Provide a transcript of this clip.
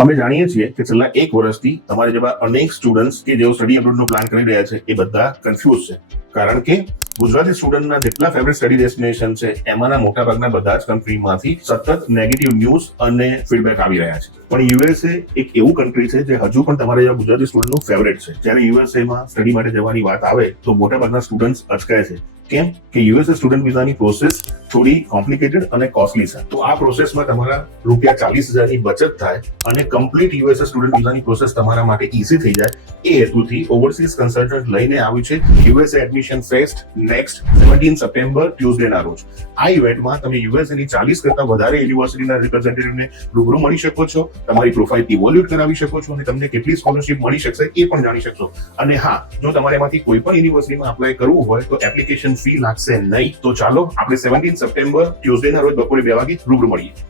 અમે જાણીએ છીએ કે છેલ્લા એક વર્ષથી તમારા જેવા અનેક સ્ટુડન્ટ્સ કે જેઓ સ્ટડી અબ્રોડનો પ્લાન કરી રહ્યા છે, એ બધા કન્ફ્યુઝ છે. કારણ કે ગુજરાતી સ્ટુડન્ટના જેટલા ફેવરેટ સ્ટડી ડેસ્ટિનેશન છે, એમાંના મોટાભાગના બધા જ કન્ટ્રીમાંથી સતત નેગેટિવ ન્યૂઝ અને ફીડબેક આવી રહ્યા છે. પણ યુએસએ એક એવું કન્ટ્રી છે જે હજુ પણ તમારા જેવા ગુજરાતી સ્ટુડન્ટનું ફેવરેટ છે. જ્યારે યુએસએમાં સ્ટડી માટે જવાની વાત આવે તો મોટાભાગના સ્ટુડન્ટ્સ અચકાય છે. કેમ? કે યુએસએ સ્ટુડન્ટ વિઝાની પ્રોસેસ થોડી કોમ્પ્લિકેટેડ અને કોસ્ટલી છે. તો આ પ્રોસેસમાં તમારા રૂપિયા ચાલીસ હજારની બચત થાય અને કમ્પ્લીટ યુએસએ સ્ટુડન્ટ વિઝાની પ્રોસેસ તમારા માટે ઈઝી થઈ જાય. એ હેતુથી ઓવરસીઝ કન્સલ્ટન્ટ લઈને આવ્યું છે USA admission fest next seventeen September ટ્યુઝડેના રોજ. આ ઇવેન્ટમાં તમે યુએસએ ની ચાલીસ કરતા વધારે યુનિવર્સિટીના રિપ્રેઝેન્ટેટિવને રૂબરૂ મળી શકો છો, તમારી પ્રોફાઇલ ઇવોલ્યુટ કરાવી શકો છો અને તમને કેટલી સ્કોલરશિપ મળી શકશે એ પણ જાણી શકશો. અને હા, જો તમારે એમાંથી કોઈ પણ યુનિવર્સિટીમાં અપ્લાય કરવું હોય તો એપ્લિકેશન ફી લાગશે નહીં. તો ચાલો, આપણે સેવન્ટીન સપ્ટેમ્બર ટ્યુઝડેના રોજ બપોરે બે વાગે રૂબરૂ મળીએ